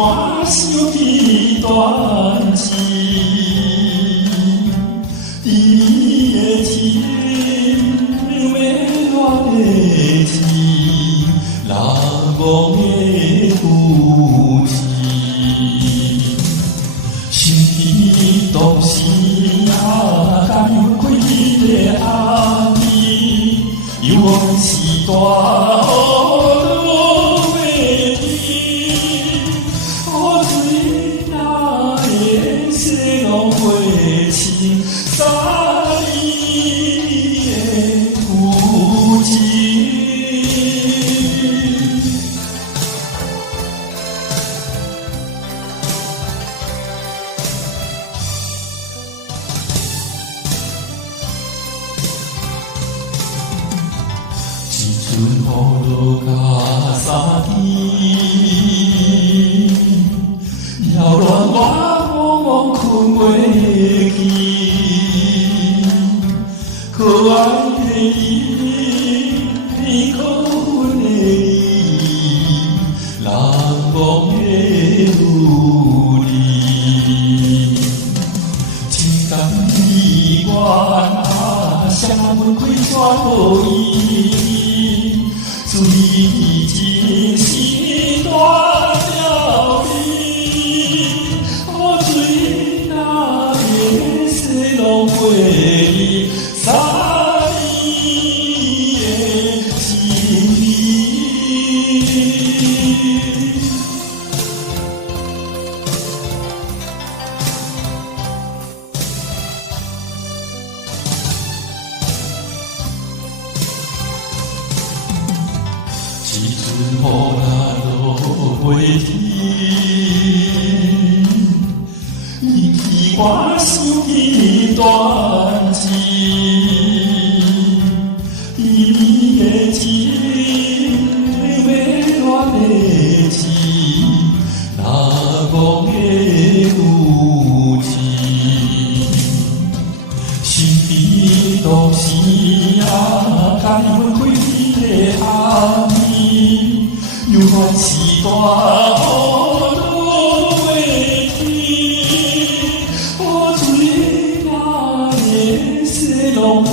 我想起段情，你的情，要乱的情，难忘的故事。想起当时啊，甘愿开个暗暝，犹原是大雨落袂停。雨水那会洗拢袂清，三年的旧情。春雨落甲三更，摇乱我茫茫困袂去。可爱的你，可恨的你，难忘的有你。情感意愿啊，谁阮开纸予伊？水情是大了你，雨水哪会洗拢袂离，三年的情义。一阵雨若落袂停，引起我想起段情，伊的情，要乱的情，难忘的有情。心悲当时啊，甘愿开个暗暝，犹原是大雨落袂停。雨水哪会洗拢袂